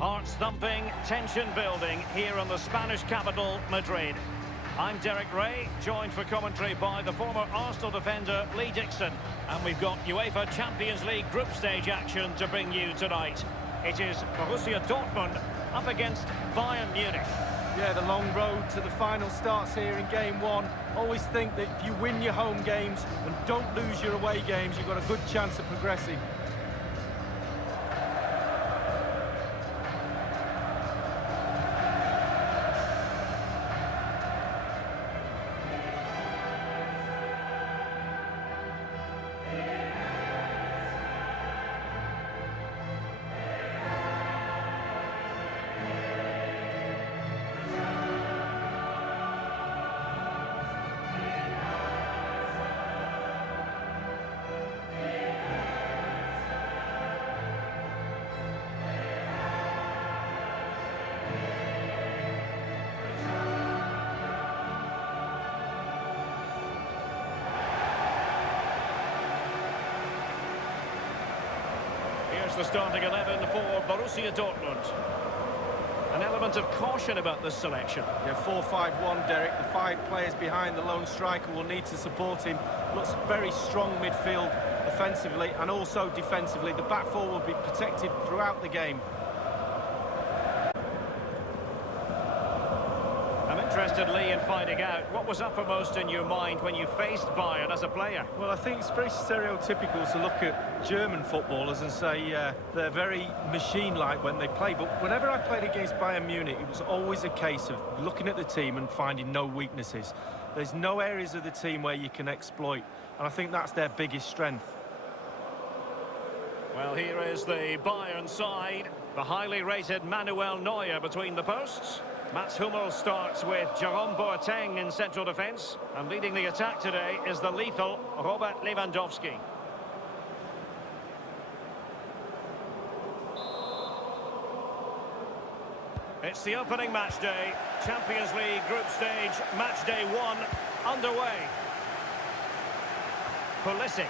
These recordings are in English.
Hearts-thumping, tension-building here in the Spanish capital, Madrid. I'm Derek Ray, joined for commentary by the former Arsenal defender Lee Dixon. And we've got UEFA Champions League group stage action to bring you tonight. It is Borussia Dortmund up against Bayern Munich. Yeah, the long road to the final starts here in game one. Always think that if you win your home games and don't lose your away games, you've got a good chance of progressing. The starting 11 for Borussia Dortmund. An element of caution about this selection. Yeah, 4-5-1, Derek. The 5 players behind the lone striker will need to support him. Looks very strong midfield offensively and also defensively. The back four will be protected throughout the game. I'm interested, Lee, in finding out what was uppermost in your mind when you faced Bayern as a player. Well, I think it's very stereotypical to look at German footballers and say they're very machine-like when they play. But whenever I played against Bayern Munich, it was always a case of looking at the team and finding no weaknesses. There's no areas of the team where you can exploit, and I think that's their biggest strength. Well, here is the Bayern side. The highly rated Manuel Neuer between the posts. Mats Hummels starts with Jerome Boateng in central defence. And leading the attack today is the lethal Robert Lewandowski. It's the opening match day. Champions League group stage, match day 1 underway. Pulisic.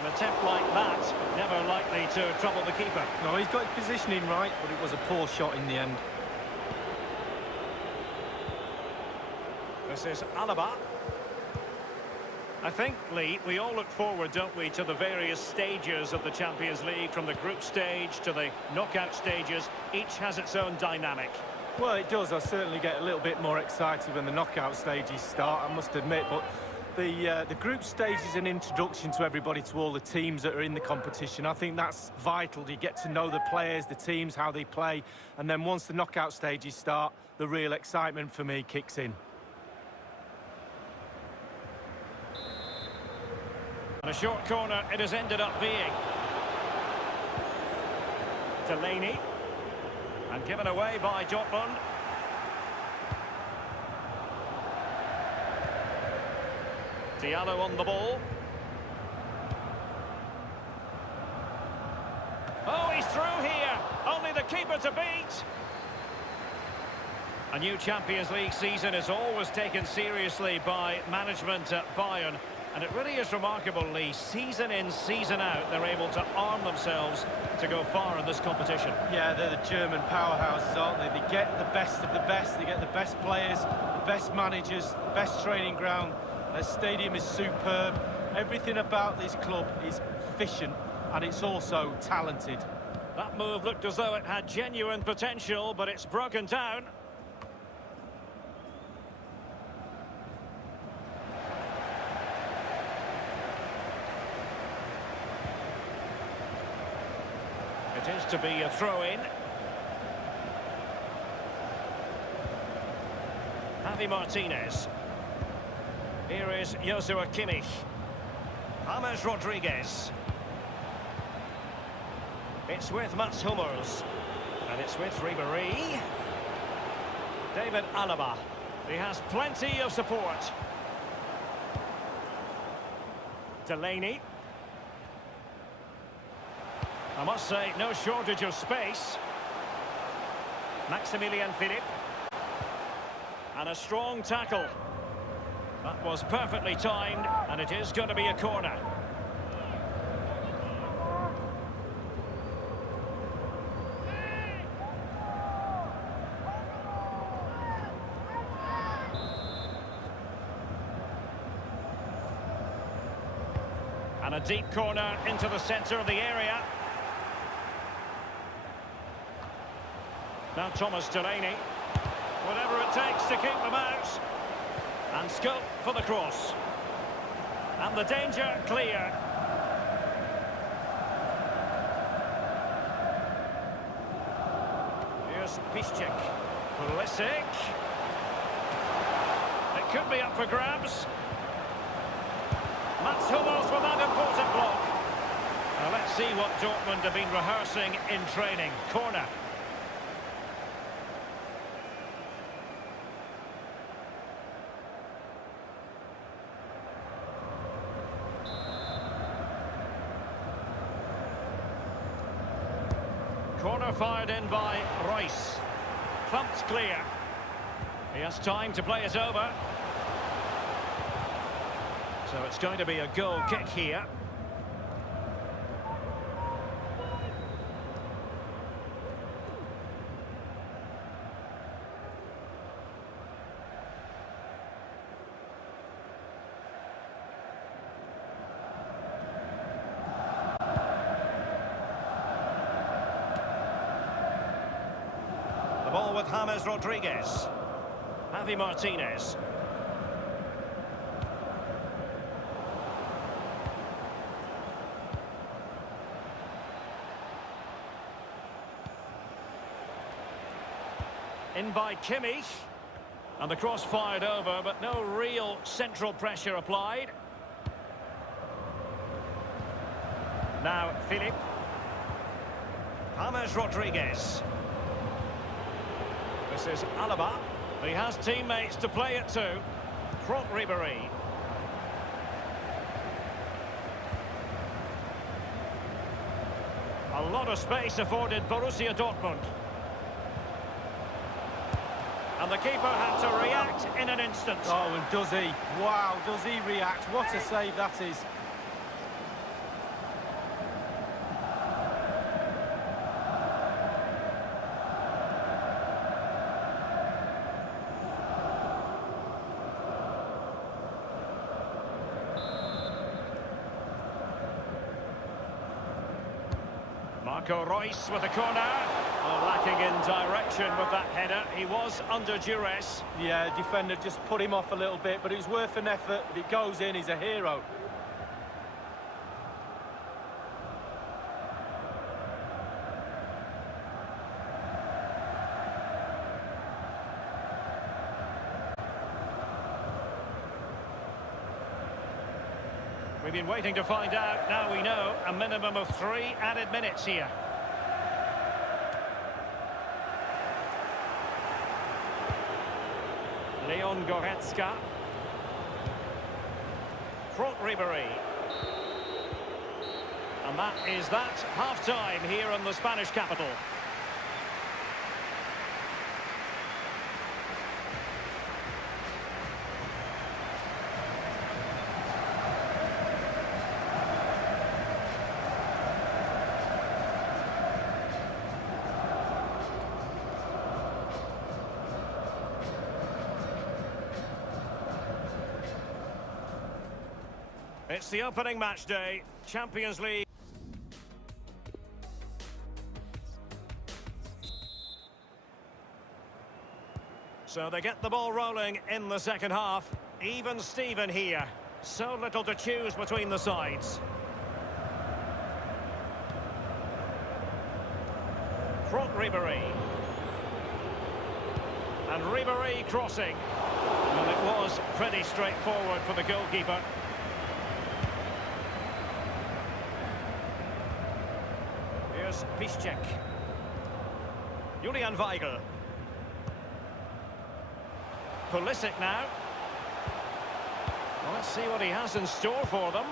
An attempt like that, never likely to trouble the keeper. No, he's got his positioning right, but it was a poor shot in the end. This is Alaba. I think, Lee, we all look forward, don't we, to the various stages of the Champions League, from the group stage to the knockout stages. Each has its own dynamic. Well, it does. I certainly get a little bit more excited when the knockout stages start, I must admit. But the group stage is an introduction to everybody, to all the teams that are in the competition. I think that's vital. You get to know the players, the teams, how they play. And then once the knockout stages start, the real excitement for me kicks in. And a short corner it has ended up being. Delaney. And given away by Dortmund. Diallo on the ball. Oh, he's through here. Only the keeper to beat. A new Champions League season is always taken seriously by management at Bayern. And it really is remarkable, Lee. Season in, season out, they're able to arm themselves to go far in this competition. Yeah, they're the German powerhouses, aren't they? They get the best of the best. They get the best players, the best managers, the best training ground. Their stadium is superb. Everything about this club is efficient, and it's also talented. That move looked as though it had genuine potential, but it's broken down. It is to be a throw-in. Javi Martinez. Here is Joshua Kimmich. James Rodriguez. It's with Mats Hummels. And it's with Ribéry. David Alaba. He has plenty of support. Delaney. I must say, no shortage of space. Maximilian Philipp. And a strong tackle. That was perfectly timed, and it is going to be a corner. And a deep corner into the centre of the area. Now Thomas Delaney. Whatever it takes to keep them out. And scope for the cross. And the danger clear. Here's Piszczek. Pulisic. It could be up for grabs. Mats Hummels with that important block. Now let's see what Dortmund have been rehearsing in training. Corner. Corner fired in by Royce. Thumped clear. He has time to play it over. So it's going to be a goal kick here. The ball with James Rodriguez. Javi Martinez. In by Kimmich. And the cross fired over, but no real central pressure applied. Now Philip. James Rodriguez. This is Alaba. He has teammates to play it to. Franck Ribéry. A lot of space afforded Borussia Dortmund. And the keeper had to react in an instant. Oh, and does he? Wow, does he react? What a save that is. Marco Reus with a corner. Oh, lacking in direction with that header. He was under duress. Yeah, defender just put him off a little bit, but it was worth an effort. If it goes in, he's a hero. We've been waiting to find out. Now we know a minimum of 3 added minutes here. Leon Goretzka. Franck Ribéry. And that is that. Half-time here in the Spanish capital. It's the opening match day, Champions League. So they get the ball rolling in the second half. Even Steven here. So little to choose between the sides. Franck Ribéry. And Ribéry crossing. Well, it was pretty straightforward for the goalkeeper. Here's Piszczek. Julian Weigl. Pulisic now. Well, let's see what he has in store for them.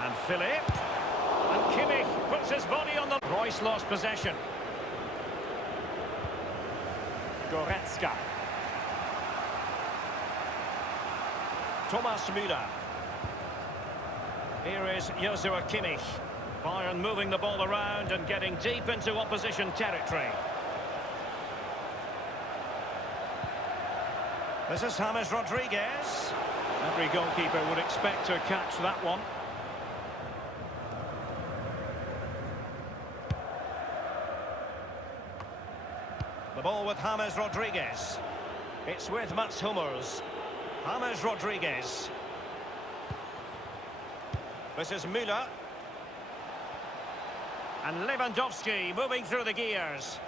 And Philip. And Kimmich puts his body on the... Royce lost possession. Goretzka. Thomas Müller. Here is Joshua Kimmich. Bayern moving the ball around and getting deep into opposition territory. This is James Rodriguez. Every goalkeeper would expect to catch that one. ball with James Rodriguez. It's with Mats Hummels. James Rodriguez. This is Müller. And Lewandowski moving through the gears.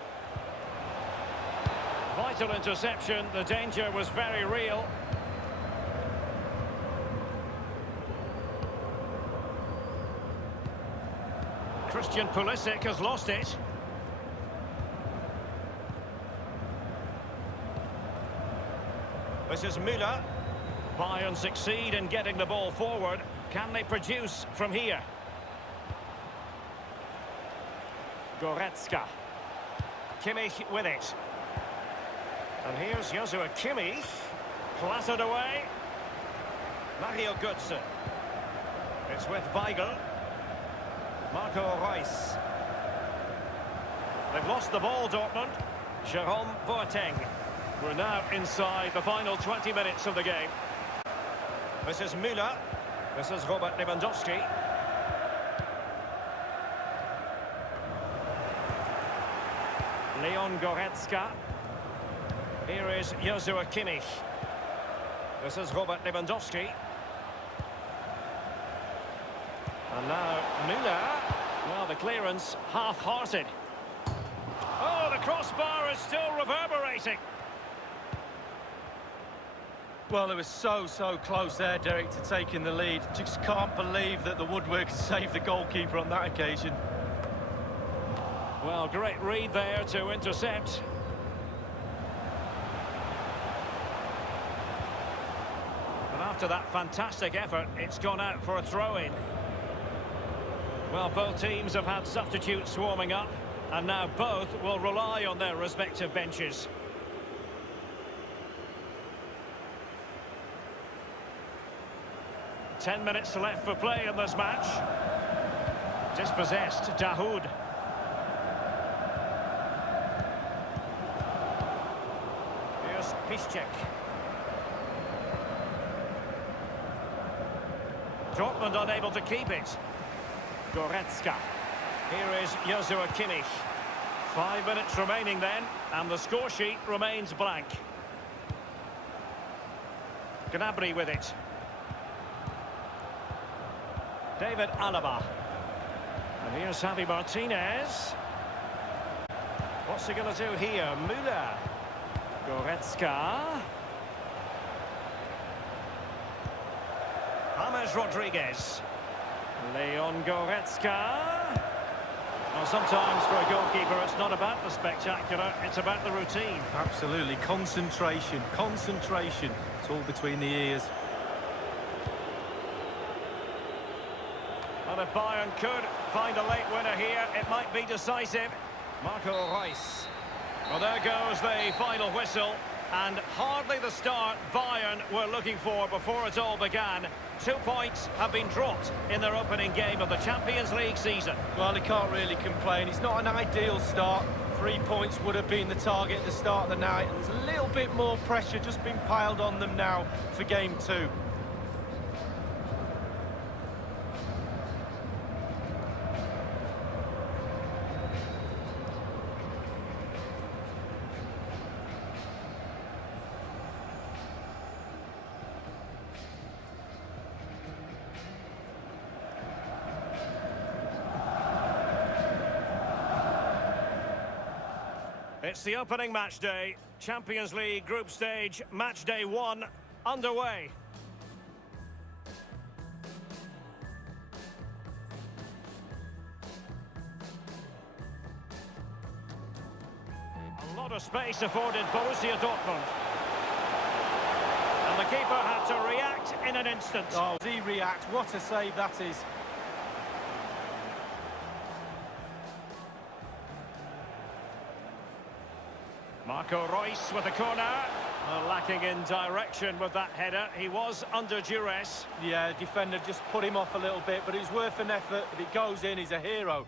Vital interception. The danger was very real. Christian Pulisic has lost it. This is Müller. Bayern succeed in getting the ball forward. Can they produce from here? Goretzka. Kimmich with it. And here's Joshua Kimmich. Clattered away. Mario Götze. It's with Weigl. Marco Reus. They've lost the ball, Dortmund. Jerome Boateng. We're now inside the final 20 minutes of the game. This is Müller. This is Robert Lewandowski. Leon Goretzka. Here is Joshua Kimmich. This is Robert Lewandowski. And now Müller. Well, the clearance half-hearted. Oh, the crossbar is still reverberating. Well, it was so close there, Derek, to taking the lead. Just can't believe that the woodwork saved the goalkeeper on that occasion. Well, great read there to intercept. And after that fantastic effort, it's gone out for a throw-in. Well, both teams have had substitutes warming up, and now both will rely on their respective benches. Ten minutes left for play in this match. Dispossessed, Dahoud. Here's Piszczek. Dortmund unable to keep it. Goretzka. Here is Joshua Kimmich. 5 minutes remaining then, and the score sheet remains blank. Gnabry with it. David Alaba. And here's Javi Martinez. What's he going to do here? Müller. Goretzka. James Rodriguez. Leon Goretzka. Well, sometimes for a goalkeeper it's not about the spectacular, it's about the routine. Absolutely. Concentration. It's all between the ears. And if Bayern could find a late winner here, it might be decisive. Marco Reus. Well, there goes the final whistle. And hardly the start Bayern were looking for before it all began. 2 points have been dropped in their opening game of the Champions League season. Well, he can't really complain. It's not an ideal start. 3 points would have been the target at the start of the night. There's a little bit more pressure just been piled on them now for game 2. It's the opening match day. Champions League group stage, match day 1, underway. A lot of space afforded Borussia Dortmund. And the keeper had to react in an instant. Oh, does he react? What a save that is. Marco Reus with the corner. Lacking in direction with that header. He was under duress. Yeah, defender just put him off a little bit, but it was worth an effort. If it goes in, he's a hero.